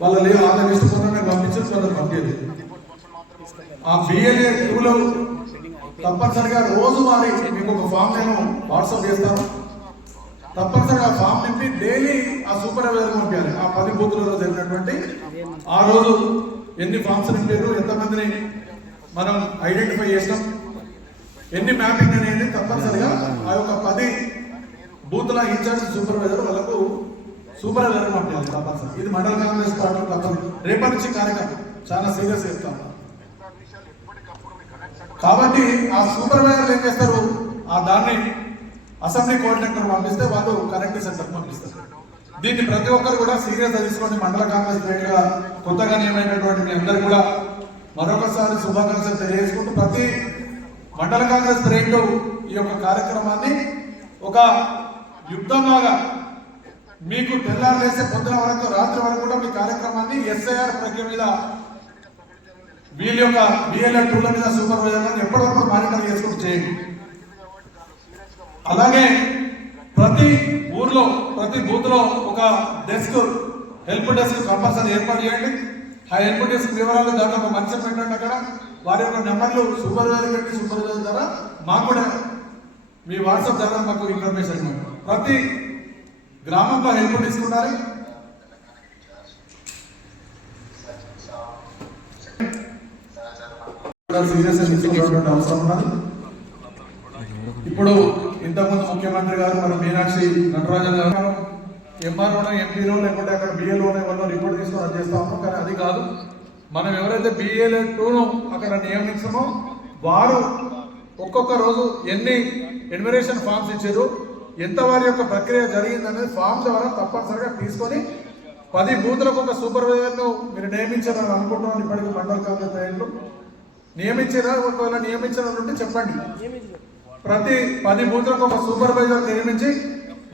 వాళ్ళ లేదు వాళ్ళ ఇష్టపూర్వకంగా పంపించారు, వాళ్ళని పంపించలేదు. ఆ బిఎల్ఏ 2లో తప్పనిసరిగా రోజువారీ మీకు ఒక ఫామ్ నేను వాట్సాప్ చేస్తాను. తప్పనిసరిగా ఆ ఫామ్ నింపి డైలీ ఆ సూపర్వైజర్ పంపించాలి. ఆ 10 బూతులలో జరిగినటువంటి ఆ రోజు ఎన్ని ఫామ్స్ నింపారు, ఎంతమందిని మనం ఐడెంటిఫై చేస్తాం, ఎన్ని మ్యాపింగ్ అనేది తప్పనిసరిగా ఆ యొక్క 10 బూత్ల ఇన్ఛార్జ్ సూపర్వైజర్ వాళ్ళకు సూపర్వైజర్ పంపించాలి తప్పనిసరి. ఇది మండల కాంగ్రెస్ పార్టీ తప్పని రేపటి నుంచి కార్యక్రమం చాలా సీరియస్ చెప్తాం. కాబట్టి ఆ సూపర్వైజర్లు ఏం చేస్తారు, ఆ దాన్ని అసెంబ్లీ కోఆర్డినేటర్ పంపిస్తే వాళ్ళు కరెక్ట్ సెంటర్ పంపిస్తారు. దీన్ని ప్రతి ఒక్కరు కూడా సీరియస్ గా తీసుకొని మండల కాంగ్రెస్ ప్రేమిగా కొత్తగా నియమైనటువంటి మీ అందరు కూడా మరొకసారి శుభాకాంక్షలు తెలియజేసుకుంటూ ప్రతి మండల కాంగ్రెస్ ప్రేమిలో ఈ యొక్క కార్యక్రమాన్ని ఒక యుద్ధంలాగా మీకు తెల్లారులేసే పొద్దున వరకు రాత్రి వరకు కూడా మీ కార్యక్రమాన్ని ఎస్ఐఆర్ ప్రక్రియ మీద వీళ్ళ యొక్క బిఎల్ఏ 2ల మీద సూపర్వైజర్లను ఎప్పటికప్పుడు మానిటర్ చేసుకుంటూ చేయండి. అలాగే ప్రతి ఊర్లో ప్రతి బూత్ లో ఒక డెస్క్ హెల్ప్ డెస్క్ కంపల్సరీ ఏర్పాటు చేయండి. ఆ హెల్ప్ డెస్క్ వివరాలు దాంట్లో ఒక మనిషి పెట్టండి. అక్కడ వారి యొక్క నెంబర్లు సూపర్వైజర్ పెట్టి సూపర్వైజర్ ద్వారా మాకు కూడా మీ వాట్సాప్ ద్వారా మాకు ఇన్ఫర్మేషన్ ఇవ్వండి. ప్రతి గ్రామంలో హెల్ప్ డెస్క్ ఉండాలి. సీరియస్ అవసరం ఉన్నది. ఇప్పుడు ఇంతకుముందు ముఖ్యమంత్రి గారు మన మీనాక్షి నటరాజన్ గారు ఎంఆర్ఓనో ఎంపీలో లేకుంటే అక్కడ బిఏలోనే వాళ్ళు రిపోర్ట్ తీసుకొని అది చేస్తా ఉన్నాం. కానీ అది కాదు, మనం ఎవరైతే బిఏలో 2ను అక్కడ నియమించామో వారు ఒక్కొక్క రోజు ఎన్ని ఎన్యుమరేషన్ ఫామ్స్ ఇచ్చారు, ఎంత వారి యొక్క ప్రక్రియ జరిగిందనేది ఫామ్ ద్వారా తప్పనిసరిగా తీసుకొని 10 బూతులకు ఒక సూపర్వైజర్ను మీరు నియమించారని అనుకుంటున్నాను. ఇప్పటికీ మండల కాంగ్రెస్ ప్రజలు నియమించారా, ఒకవేళ నియమించిన ఉంటే చెప్పండి. ప్రతి 10 బూతులకు ఒక సూపర్వైజర్ నియమించి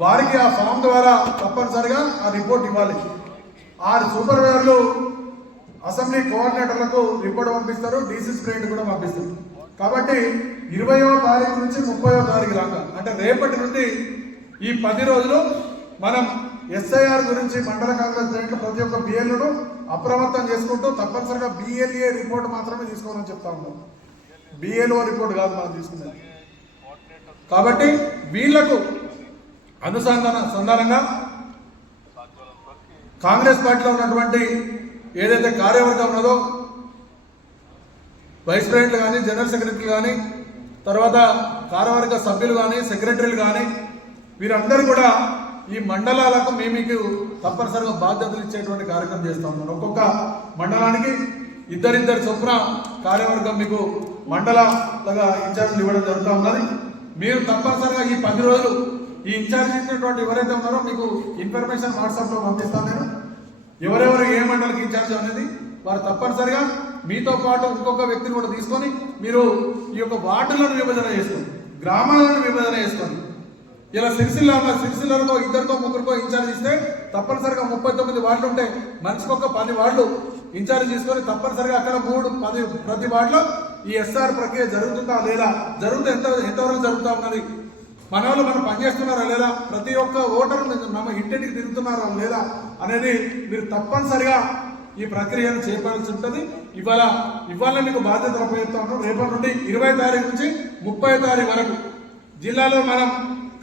వారికి ఆ ఫామ్ ద్వారా తప్పనిసరిగా ఆ రిపోర్ట్ ఇవ్వాలి. ఆ సూపర్వైజర్లు అసెంబ్లీ కోఆర్డినేటర్లకు రిపోర్ట్ పంపిస్తారు, డీసీ స్ప్రేడ్ కూడా పంపిస్తారు. కాబట్టి 20వ తారీఖు నుంచి 30వ తారీఖు దాకా అంటే రేపటి నుండి ఈ 10 రోజులు మనం ఎస్ఐఆర్ గురించి మండల కాంగ్రెస్ ప్రేమికులు ప్రతి ఒక్క బిఎల్ను అప్రమత్తం చేసుకుంటూ తప్పనిసరిగా బిఎల్ఏ రిపోర్ట్ మాత్రమే తీసుకోవాలని చెప్తా ఉన్నాం. బిఎల్ఓ రిపోర్ట్ కాదు మనం తీసుకున్నది. కాబట్టి వీళ్లకు సంధానంగా కాంగ్రెస్ పార్టీలో ఉన్నటువంటి ఏదైతే కార్యవర్గం ఉన్నదో వైస్ ప్రెసిడెంట్లు కానీ, జనరల్ సెక్రటరీలు కానీ, తర్వాత కార్యవర్గ సభ్యులు కానీ, సెక్రటరీలు కానీ వీరందరూ కూడా ఈ మండలాలకు మీకు తప్పనిసరిగా బాధ్యతలు ఇచ్చేటువంటి కార్యక్రమం చేస్తూ ఉన్నారు. ఒక్కొక్క మండలానికి ఇద్దరిద్దరు చొప్పున కార్యవర్గం మీకు మండలాలుగా ఇన్ఛార్జీలు ఇవ్వడం జరుగుతూ ఉన్నది. మీరు తప్పనిసరిగా ఈ 10 రోజులు ఈ ఇన్ఛార్జ్ ఇచ్చినటువంటి ఎవరైతే ఉన్నారో మీకు ఇన్ఫర్మేషన్ వాట్సాప్లో పంపిస్తాను నేను. ఎవరెవరు ఏ మండలికి ఇన్ఛార్జ్ అనేది వారు తప్పనిసరిగా మీతో పాటు ఇంకొక వ్యక్తిని కూడా తీసుకొని మీరు ఈ యొక్క వార్డులను విభజన చేసుకొని, గ్రామాలను విభజన చేసుకొని, ఇలా సిరిసిల్లలో ఇద్దరితో ముగ్గురికో ఇన్ఛార్జ్ ఇస్తే తప్పనిసరిగా 39 వార్డులు ఉంటే మనిషికి ఒక 10 వార్డులు ఇన్ఛార్జ్ తీసుకొని తప్పనిసరిగా అక్కడ 3-10 ప్రతి వార్డులో ఈ ఎస్ఆర్ ప్రక్రియ జరుగుతుందా లేదా, జరిగితే ఎంతవరకు జరుగుతూ ఉన్నది, మన వాళ్ళు మనం పనిచేస్తున్నారా లేదా, ప్రతి ఒక్క ఓటరు మన ఇంటింటికి తిరుగుతున్నారా లేదా అనేది మీరు తప్పనిసరిగా ఈ ప్రక్రియను చేపట్టాల్సి ఉంటుంది. ఇవాళ మీకు బాధ్యతలు అప్పచెప్తాను. రేపటి నుండి 20వ తారీఖు నుంచి 30వ తారీఖు వరకు జిల్లాలో మనం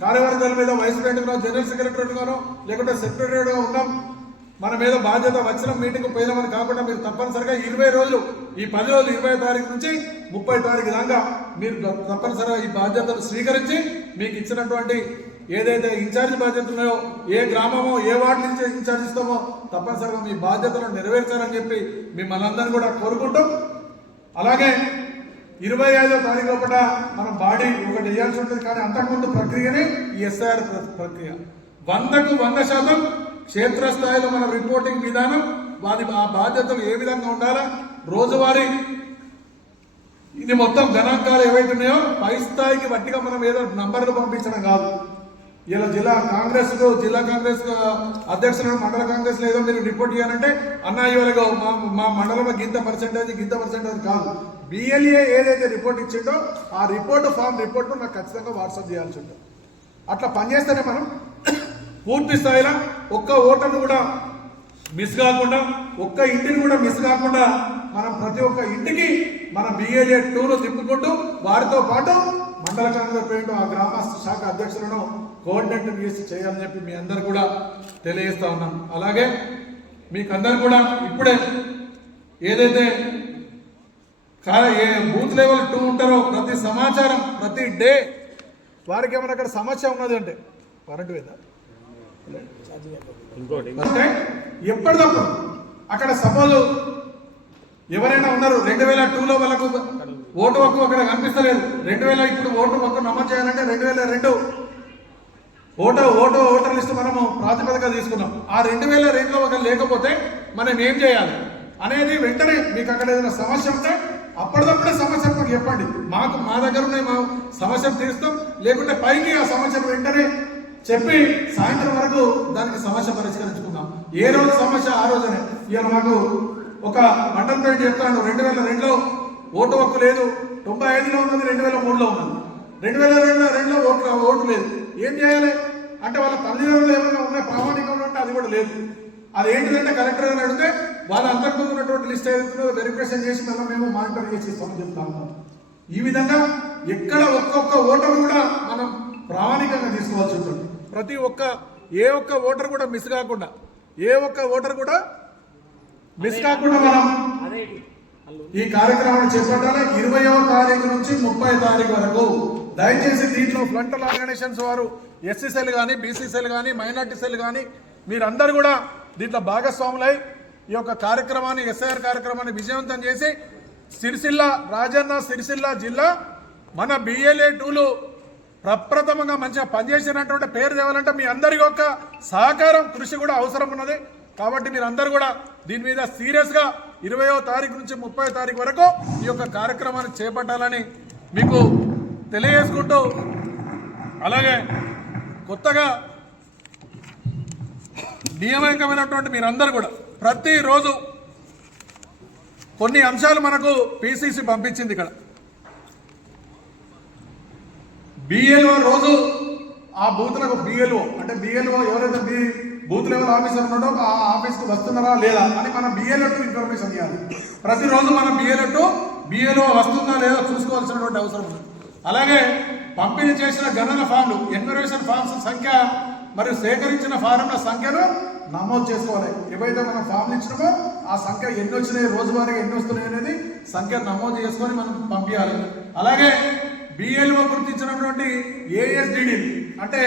కార్యవర్గాల మీద వైస్ ప్రెసిడెంట్గా, జనరల్ సెక్రటరీగానో లేకుంటే సెక్రటరీగా ఉన్నాం. మన మీద బాధ్యత వచ్చిన మీటింగ్ పోయినామని కాకుండా మీరు తప్పనిసరిగా 20 రోజులు ఈ 10 రోజులు 20వ తారీఖు నుంచి 30వ తారీఖు దాకా మీరు తప్పనిసరిగా ఈ బాధ్యతలు స్వీకరించి మీకు ఇచ్చినటువంటి ఏదైతే ఇన్ఛార్జ్ బాధ్యతలు ఉన్నాయో, ఏ గ్రామమో ఏ వార్డు నుంచి ఇన్ఛార్జ్ ఇస్తామో తప్పనిసరిగా మీ బాధ్యతలను నెరవేర్చాలని చెప్పి మిమ్మల్ని అందరినీ కూడా కోరుకుంటూ, అలాగే 25వ తారీఖు లోపల మనం బాడీ ఒకటి వేయాల్సి ఉంటుంది. కానీ అంతకుముందు ప్రక్రియనే ఈ ఎస్ఐఆర్ ప్రక్రియ 100కు 100% క్షేత్రస్థాయిలో మన రిపోర్టింగ్ విధానం ఆ బాధ్యతలు ఏ విధంగా ఉండాలా, రోజువారీ ఇది మొత్తం గణాంకాలు ఏవైతే ఉన్నాయో పై స్థాయికి బట్టిగా మనం ఏదో నంబర్లు పంపించడం కాదు. ఇలా జిల్లా కాంగ్రెస్ అధ్యక్షులు మండల కాంగ్రెస్ ఏదో మీరు రిపోర్ట్ చేయాలంటే అన్నా ఇవాళ మా మండలంలో గింత పర్సెంటేజ్ కాదు. బిఎల్ఏ ఏదైతే రిపోర్ట్ ఇచ్చిండో ఆ ఫామ్ రిపోర్ట్ నాకు ఖచ్చితంగా వాట్సాప్ చేయాల్సి ఉంటుంది. అట్లా పనిచేస్తేనే మనం పూర్తి స్థాయిలో ఒక్క ఓటర్ను కూడా మిస్ కాకుండా, ఒక్క ఇంటిని కూడా మిస్ కాకుండా మనం ప్రతి ఒక్క ఇంటికి మన BLA 2ను తిప్పుకుంటూ వారితో పాటు మండల కాంగ్రెస్ ప్రెసిడెంట్ ఆ గ్రామ శాఖ అధ్యక్షులను కోఆర్డినేటర్ చేసి చేయాలని చెప్పి మీ అందరు కూడా తెలియజేస్తా ఉన్నాం. అలాగే మీకు అందరు కూడా ఇప్పుడే ఏదైతే బూత్ లెవెల్ 2 ఉంటారో ప్రతి సమాచారం ప్రతి డే వారికి ఏమైనా అక్కడ సమస్య ఉన్నది అంటే కరెంటు మీద ఎప్పటికప్పుడు అక్కడ సపోజ్ ఎవరైనా ఉన్నారు 2002లో వాళ్ళకు ఓటు హక్కు అక్కడ కనిపిస్తలేదు, 2000 ఇప్పుడు ఓటు హక్కు నమోదు చేయాలంటే 2002 ఓటర్ లిస్టు మనము ప్రాతిపదిక తీసుకున్నాం. ఆ 2002లో ఒక లేకపోతే మనం ఏం చేయాలి అనేది వెంటనే మీకు అక్కడ ఏదైనా సమస్య ఉంటే అప్పటిదప్పుడే సమస్య మాకు చెప్పండి. మా దగ్గర ఉన్నాయి, మా సమస్యను తీరుస్తాం. లేకుంటే పైకి ఆ సమస్యను వెంటనే చెప్పి సాయంత్రం వరకు దానికి సమస్య పరిష్కరించుకుందాం. ఏ రోజు సమస్య ఆ రోజునే. ఇవాళ మాకు ఒక మండల పేరు చెప్తాను, 2002లో ఓటు హక్కు లేదు, 95లో ఉన్నది, 2003లో ఉన్నది, 2002లో ఓటు లేదు. ఏం చేయాలి అంటే వాళ్ళ తల్లిదండ్రులు ఏమైనా ఉన్నాయి ప్రామాణికంగా ఉంటే అది కూడా లేదు. అది ఏంటిదంటే కలెక్టర్ గారిని అడిగితే వాళ్ళ అంతకుముందు ఉన్నటువంటి లిస్ట్ ఏదైతుందో వెరిఫికేషన్ చేసి మళ్ళీ మేము మానిటర్ చేసి ఇస్తామని చెప్తా ఉన్నాం. ఈ విధంగా ఎక్కడ ఒక్కొక్క ఓటర్ కూడా మనం ప్రామాణికంగా తీసుకోవాల్సి ఉంటుంది. ప్రతి ఒక్క ఏ ఒక్క ఓటర్ కూడా మిస్ కాకుండా మనం ఈ కార్యక్రమాన్ని చేపట్టాలి. 20వ తారీఖు నుంచి 30వ తారీఖు వరకు దయచేసి దీంట్లో ఫ్రంటల్ ఆర్గనైజేషన్స్ వారు SC సెల్ కానీ, BC సెల్ కానీ, మైనార్టీ సెల్ కానీ మీరందరూ కూడా దీంట్లో భాగస్వాములై ఈ యొక్క కార్యక్రమాన్ని SIR కార్యక్రమాన్ని విజయవంతం చేసి రాజన్న సిరిసిల్ల జిల్లా మన BLA 2లు ప్రప్రథమంగా మంచిగా పనిచేసినటువంటి పేరు తేవాలంటే మీ అందరి యొక్క సహకారం కృషి కూడా అవసరం ఉన్నది. కాబట్టి మీరందరూ కూడా దీని మీద సీరియస్గా 20వ తారీఖు నుంచి 30వ తారీఖు వరకు ఈ యొక్క కార్యక్రమాన్ని చేపట్టాలని మీకు తెలియజేసుకుంటూ, అలాగే కొత్తగా నియమితమైనటువంటి మీరందరూ కూడా ప్రతిరోజు కొన్ని అంశాలు మనకు PCC పంపించింది. ఇక్కడ BLO రోజు ఆ బూత్లకు BLO ఎవరైతే బూత్ లెవెల్ ఆఫీసర్ ఉన్నాడో ఆ ఆఫీస్కి వస్తున్నారా లేదా అని మనం BLO 2 ఇన్ఫర్మేషన్ ఇవ్వాలి. ప్రతిరోజు మనం BLO వస్తుందా లేదా చూసుకోవాల్సినటువంటి అవసరం ఉంది. అలాగే పంపిణీ చేసిన గణన ఫామ్లు, ఎన్యుమరేషన్ ఫామ్స్ సంఖ్య మరియు సేకరించిన ఫారంల సంఖ్యను నమోదు చేసుకోవాలి. ఏవైతే మనం ఫామ్లు ఇచ్చినామో ఆ సంఖ్య ఎన్ని వచ్చినాయి, రోజువారీగా ఎన్ని వస్తున్నాయి అనేది సంఖ్య నమోదు చేసుకొని మనం పంపించాలి. అలాగే BLO గుర్తించినటువంటి ASDD అంటే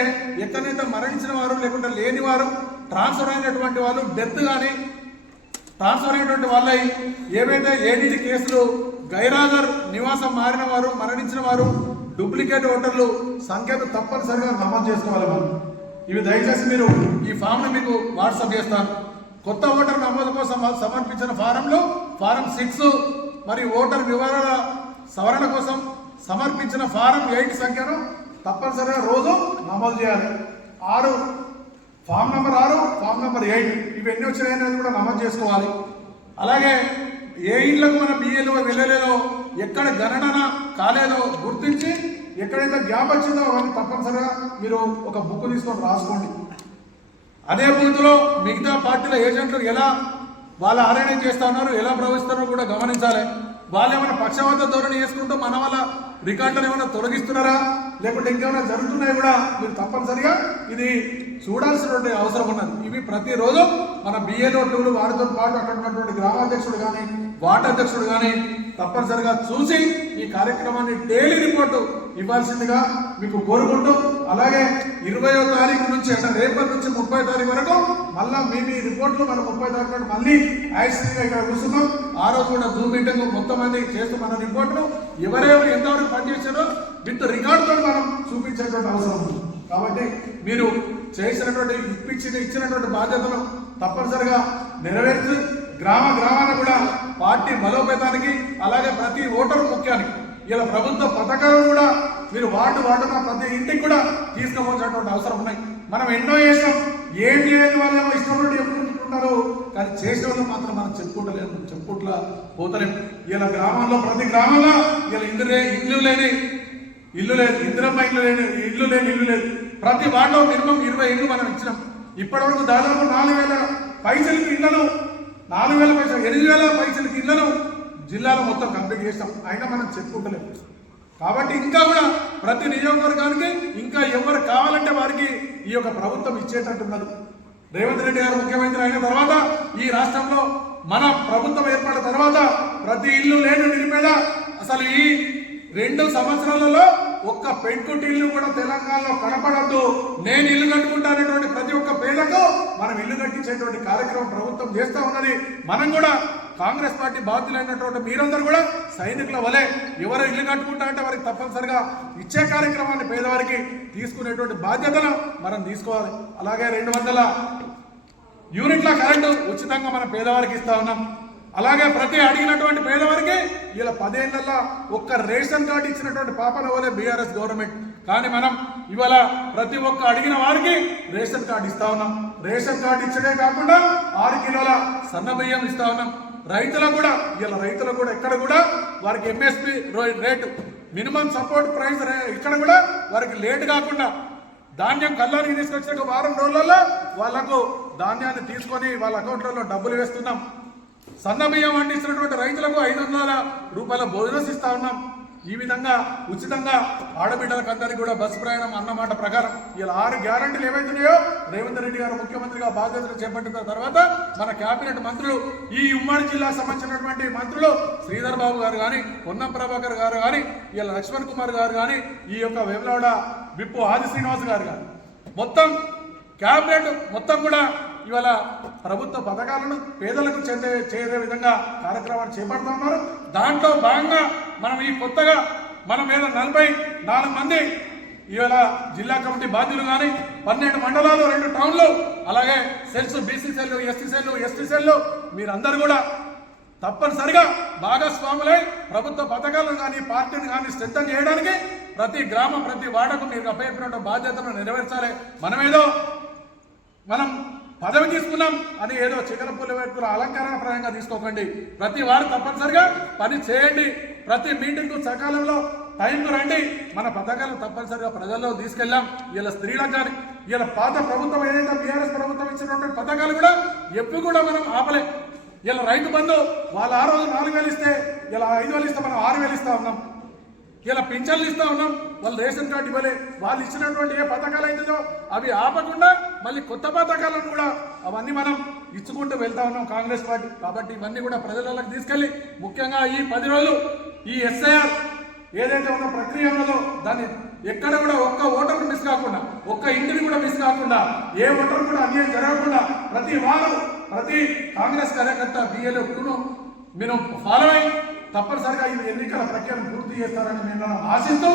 ఎక్కడైతే మరణించిన వారు లేకుంటే లేని వారు, ట్రాన్స్ఫర్ అయినటువంటి వాళ్ళు, డెత్ కానీ ట్రాన్స్ఫర్ అయినటువంటి వాళ్ళై ఏవైతే ADD కేసులు, గైరాజర్ నివాసం మారిన వారు, మరణించిన వారు, డూప్లికేట్ ఓటర్లు సంఖ్యను తప్పనిసరిగా నమోదు చేసుకోవాలి. మనం ఇవి దయచేసి మీరు ఈ ఫామ్ను మీకు వాట్సాప్ చేస్తాను. కొత్త ఓటర్ నమోదు కోసం సమర్పించిన ఫారంలో ఫారం 6 మరియు ఓటర్ వివరాల సవరణ కోసం సమర్పించిన ఫారం 8 సంఖ్యను తప్పనిసరిగా రోజు నమోదు చేయాలి. ఫామ్ నెంబర్ 6, ఫామ్ నెంబర్ 8 ఇవి ఎన్ని వచ్చినాయనేది కూడా నమోదు చేసుకోవాలి. అలాగే ఏ ఇళ్లకు మన BLO వెళ్ళలేదో, ఎక్కడ గణన కాలేదో గుర్తించి ఎక్కడైతే గ్యాప్ వచ్చిందో అవన్నీ తప్పనిసరిగా మీరు ఒక బుక్ తీసుకొని రాసుకోండి. అదే బూత్లో మిగతా పార్టీల ఏజెంట్లు ఎలా వాళ్ళ ఆర్గనైజ్ చేస్తా ఉన్నారు, ఎలా ప్రవహిస్తున్నారో కూడా గమనించాలి. వాళ్ళు ఏమైనా పక్షవాత ధోరణి చేసుకుంటూ మన వాళ్ళ రికార్డులను ఏమైనా తొలగిస్తున్నారా లేకుంటే ఇంకేమైనా జరుగుతున్నాయి కూడా మీరు తప్పనిసరిగా ఇది చూడాల్సినటువంటి అవసరం ఉన్నది. ఇవి ప్రతిరోజు మన BLO 2లు వారితో పాటు అక్కడ ఉన్నటువంటి గ్రామాధ్యక్షుడు కానీ, వార్డు అధ్యక్షుడు కానీ తప్పనిసరిగా చూసి ఈ కార్యక్రమాన్ని డైలీ రిపోర్టు ఇవ్వాల్సిందిగా మీకు కోరుకుంటూ, అలాగే 20వ తారీఖు నుంచి అంటే రేపటి నుంచి 30వ తారీఖు వరకు మళ్ళీ మీ రిపోర్ట్లు మనం 30వ తారీఖు మళ్ళీ యాక్సిడెంట్గా ఇక్కడ కూర్చున్నాం. ఆ రోజు కూడా జూమ్ మీటింగ్ మొత్తం మంది చేస్తూ మన రిపోర్ట్లు ఎవరెవరు ఎంతవరకు పనిచేసారో విత్ రికార్డుతో మనం చూపించేటువంటి అవసరం ఉంది. కాబట్టి మీరు చేసినటువంటి ఇచ్చినటువంటి బాధ్యతను తప్పనిసరిగా నెరవేర్చి గ్రామాన కూడా పార్టీ బలోపేతానికి, అలాగే ప్రతి ఓటరు ముఖ్యానికి ఇలా ప్రభుత్వ పథకాలను కూడా మీరు వార్డున ప్రతి ఇంటికి కూడా తీసుకోవాల్సినటువంటి అవసరం ఉన్నాయి. మనం ఎన్నో చేసాం, ఏం చేయని వాళ్ళేమో ఇష్టపడి చెప్పుకుంటున్నారు, కానీ చేసే వాళ్ళు మాత్రం మనం చెప్పుకుంటా పోతలేము. ఇలా గ్రామంలో ప్రతి గ్రామంలో ఇలా ఇల్లు లేదు, ఇందిరమ్మ ఇల్లు లేదు. ప్రతి వార్డులో మినిమం 20 ఇళ్ళు మనం ఇచ్చినాం. ఇప్పటి వరకు దాదాపు 4000 పైసలకి ఇళ్లను 4,000 పైసలు 8,000 పైసలకి ఇళ్లను జిల్లాలో మొత్తం కంప్లీట్ చేస్తాం. అయినా మనం చెప్పుకుంటలేము. కాబట్టి ఇంకా కూడా ప్రతి నియోజకవర్గానికి ఇంకా ఎవరు కావాలంటే వారికి ఈ యొక్క ప్రభుత్వం ఇచ్చేటట్టున్నారు. రేవంత్ రెడ్డి గారు ముఖ్యమంత్రి అయిన తర్వాత ఈ రాష్ట్రంలో మన ప్రభుత్వం ఏర్పడిన తర్వాత ప్రతి ఇల్లు లేని నిరుపేద అసలు ఈ 2 సంవత్సరాలలో ఒక్క పెంకుటి ఇల్లు కూడా తెలంగాణలో కనపడద్దు, నేను ఇల్లు కట్టుకుంటానటువంటి ప్రతి ఒక్క పేదకు మనం ఇల్లు కట్టించేటువంటి కార్యక్రమం ప్రభుత్వం చేస్తూ ఉన్నది. మనం కూడా కాంగ్రెస్ పార్టీ బాధ్యులైనటువంటి మీరందరూ కూడా సైనికుల వలె ఎవరు ఇల్లు కట్టుకుంటా అంటే వారికి తప్పనిసరిగా ఇచ్చే కార్యక్రమాన్ని పేదవారికి తీసుకునేటువంటి బాధ్యతను మనం తీసుకోవాలి. అలాగే 200 యూనిట్ల కరెంటు ఉచితంగా మనం పేదవారికి ఇస్తా ఉన్నాం. అలాగే ప్రతి అడిగినటువంటి పేదవారికి ఇలా 10 ఏళ్లలో ఒక్క రేషన్ కార్డు ఇచ్చినటువంటి పాపన వలే బీఆర్ఎస్ గవర్నమెంట్. కానీ మనం ఇవాళ ప్రతి ఒక్క అడిగిన వారికి రేషన్ కార్డు ఇస్తా ఉన్నాం. రేషన్ కార్డు ఇచ్చడే కాకుండా 6 కిలోల సన్న బియ్యం ఇస్తా ఉన్నాం. రైతులకు కూడా ఎక్కడ కూడా వారికి MSP rate minimum support price ఇక్కడ కూడా వారికి లేట్ కాకుండా ధాన్యం కల్లానికి తీసుకొచ్చిన వారం రోజులలో వాళ్లకు ధాన్యాన్ని తీసుకొని వాళ్ళ అకౌంట్లలో డబ్బులు వేస్తున్నాం. సన్న బియ్యం పండిస్తున్నటువంటి రైతులకు 500 రూపాయల బోనస్ ఇస్తా ఉన్నాం. ఈ విధంగా ఉచితంగా ఆడబిడ్డలకు అందరికీ కూడా బస్సు ప్రయాణం అన్నమాట ప్రకారం ఇలా 6 గ్యారంటీలు ఏవైతున్నాయో రేవంత్ రెడ్డి గారు ముఖ్యమంత్రిగా బాధ్యతలు చేపట్టిన తర్వాత మన కేబినెట్ మంత్రులు ఈ ఉమ్మడి జిల్లాకు సంబంధించినటువంటి మంత్రులు శ్రీధర్ బాబు గారు కానీ, పొన్నం ప్రభాకర్ గారు కానీ, ఇలా లక్ష్మణ్ కుమార్ గారు కానీ, ఈ యొక్క వేములవాడ విప్పు ఆది శ్రీనివాస్ గారు కానీ మొత్తం కేబినెట్ మొత్తం కూడా ఇవాళ ప్రభుత్వ పథకాలను పేదలకు చేరే విధంగా కార్యక్రమాలు చేపడుతూ ఉన్నారు. దాంట్లో భాగంగా మనం ఈ కొత్తగా మనం మీద 44 మంది ఇవాళ జిల్లా కమిటీ బాధ్యులు కానీ 12 మండలాలు 2 టౌన్లు అలాగే cells BC cell ST cell ST cell మీరందరూ కూడా తప్పనిసరిగా భాగస్వాములై ప్రభుత్వ పథకాలను కానీ పార్టీని కానీ స్ట్రెంథన్ చేయడానికి ప్రతి గ్రామం ప్రతి వాడకు మీరు అప్పచెప్పిన బాధ్యతను నెరవేర్చాలి. మనం పదవి తీసుకున్నాం అని ఏదో చికెన పుల్లి పెట్టుకున్న అలంకరణ ప్రాయంగా తీసుకోకండి. ప్రతి వారు తప్పనిసరిగా పని చేయండి. ప్రతి మీటింగ్కు సకాలంలో టైంకు రండి. మన పథకాలను తప్పనిసరిగా ప్రజల్లో తీసుకెళ్ళాం. ఇలా స్త్రీలకు కానీ ఇలా పాత ప్రభుత్వం ఏదైతే బీఆర్ఎస్ ప్రభుత్వం ఇచ్చినటువంటి పథకాలు కూడా ఎప్పుడు కూడా మనం ఆపలే. ఇలా రైతు బంధు వాళ్ళు ఆ రోజు 4,000 ఇస్తే ఇలా 5,000 ఇస్తే మనం 6,000 ఇస్తా ఉన్నాం. ఇలా పింఛన్లు ఇస్తా ఉన్నాం. వాళ్ళు రేషన్ కార్డు ఇవ్వలే. వాళ్ళు ఇచ్చినటువంటి ఏ పథకాలు అవుతుందో అవి ఆపకుండా మళ్ళీ కొత్త పథకాలను కూడా అవన్నీ మనం ఇచ్చుకుంటూ వెళ్తా ఉన్నాం కాంగ్రెస్ పార్టీ. కాబట్టి ఇవన్నీ కూడా ప్రజలకు తీసుకెళ్ళి ముఖ్యంగా ఈ 10 రోజులు ఈ ఎస్ఐఆర్ ఏదైతే ఉన్న ప్రక్రియ ఉన్నదో దాన్ని ఎక్కడ కూడా ఒక్క ఓటర్ను మిస్ కాకుండా ఒక్క ఇంటిని కూడా మిస్ కాకుండా ఏ ఓటర్ కూడా అన్యాయం జరగకుండా ప్రతి వారం ప్రతి కాంగ్రెస్ కార్యకర్త బిఎల్ఓను మీరు ఫాలో అయ్యి తప్పనిసరిగా ఈ ఎన్నికల ప్రక్రియను పూర్తి చేస్తారని మేము ఆశిస్తూ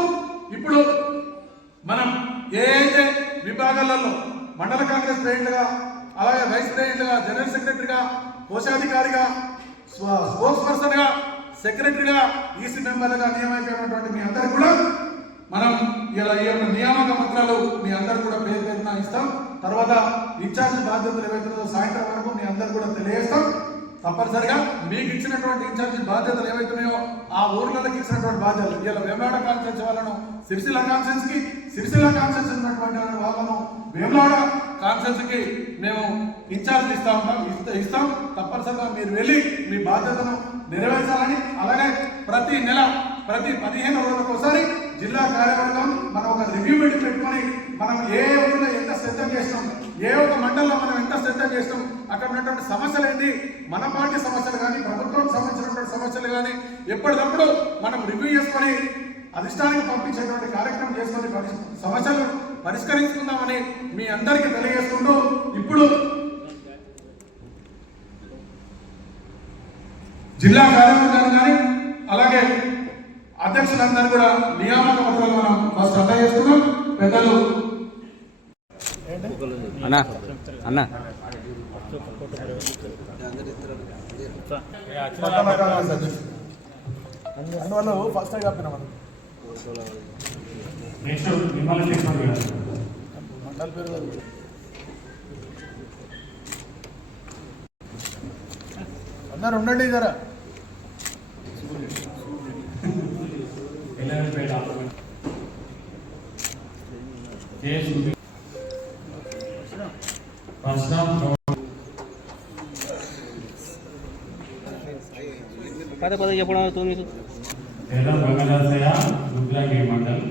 ఇప్పుడు మనం ఏదైతే విభాగాలలో మండల కాంగ్రెస్ ప్రెసిడెంట్గా అలాగే వైస్ ప్రెసిడెంట్గా జనరల్ సెక్రటరీగా కోశాధికారిగా స్పోర్ట్స్ పర్సన్గా సెక్రటరీగా ఈసీ మెంబర్లుగా నియమించినటువంటి మీ అందరు కూడా మనం ఇలా ఈ యొక్క నియామక పత్రాలు మీ అందరు కూడా పేరున ఇస్తాం. తర్వాత ఇన్ఛార్జ్ బాధ్యతలు ఏవైతుందో సాయంత్రం వరకు మీ అందరు కూడా తెలియజేస్తాం. తప్పనిసరిగా మీకు ఇచ్చినటువంటి ఇన్ఛార్జి బాధ్యతలు ఏవైతున్నాయో ఆ ఊర్లకి ఇచ్చినటువంటి బాధ్యతలు ఇలా వేములవాడ కాన్ఫరెన్స్ వాళ్ళను సిరిసిల్ల కాన్ఫరెన్స్ కి సిరిసిల్ల కాన్ఫరెన్స్ ఉన్నటువంటి వాళ్ళను వేములవాడ కాన్ఫరెన్స్ కి మేము ఇన్ఛార్జ్ ఇస్తాం. తప్పనిసరిగా మీరు వెళ్ళి మీ బాధ్యతను నెరవేర్చాలని అలాగే ప్రతి నెల ప్రతి 15 రోజులకు ఒకసారి జిల్లా కార్యవర్గం మనం ఒక రివ్యూ మీటింగ్ పెట్టుకొని మనం ఏ ఊళ్ళో ఎంత శ్రద్ధ చేస్తాం ఏ ఒక మండలంలో మనం ఎంత శ్రద్ధ చేస్తాం అక్కడ ఉన్నటువంటి సమస్యలు ఏంటి మన పార్టీ సమస్యలు కానీ ప్రభుత్వం సంబంధించినటువంటి సమస్యలు కానీ ఎప్పటికప్పుడు మనం రివ్యూ చేసుకొని అధిష్టానానికి పంపించేటువంటి కార్యక్రమం చేసుకొని సమస్యలు పరిష్కరించుకుందామని మీ అందరికీ తెలియజేసుకుంటూ ఇప్పుడు జిల్లా కార్యవర్గాన్ని కానీ అలాగే అధ్యక్షులందరూ కూడా నియామక పత్రాలు మనం ఫస్ట్ అప్లై చేస్తున్నాం. పెద్దలు అన్నా అన్నా అందువల్ల ఫస్ట్ చెప్పిన మండల పేరు అందరు ఉండండి జరా పదే పదే చెప్పడం అవుతుంది మీకు ఎర్రం రంగదాసయ్య దుబ్లాంగి మండల్